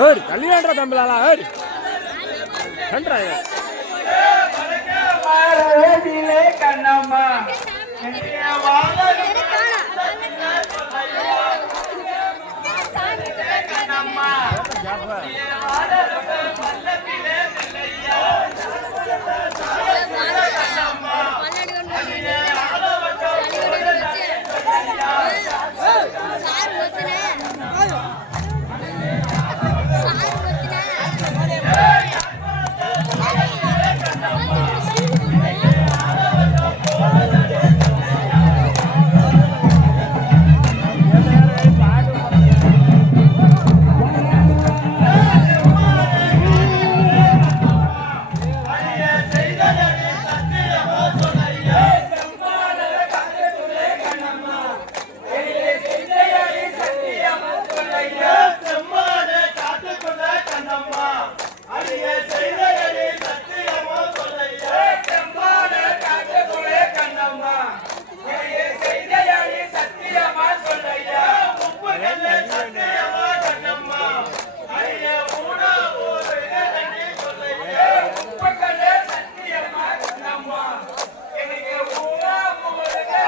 ஏய் கல்யாணம் தம்பிலாலா ஏய். கண்டா கண்ணம்மா. やば。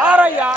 யாரையா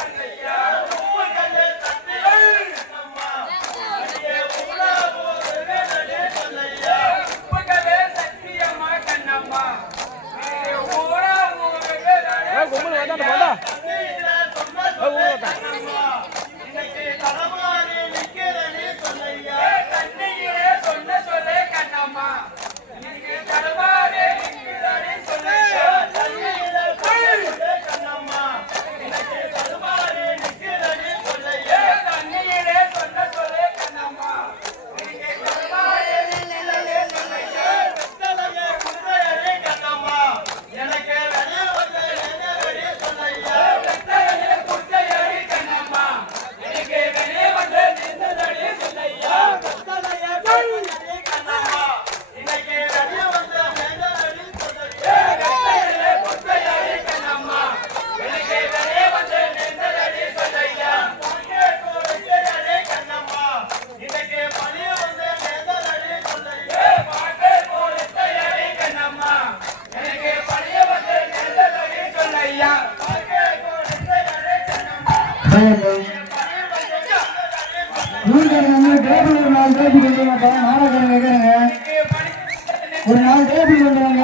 ஒரு நாலு டேபிள் கொண்டு வாங்க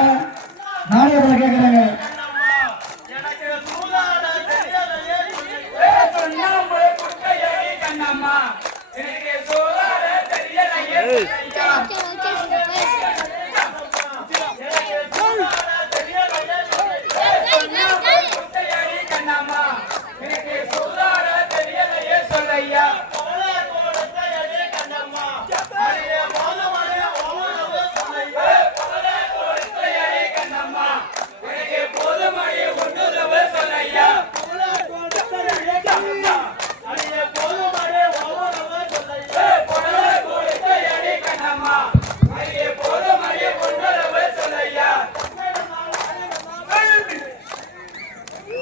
நாளைய பல கேட்குறாங்க எனக்கு சொல்லாத தெரியலையே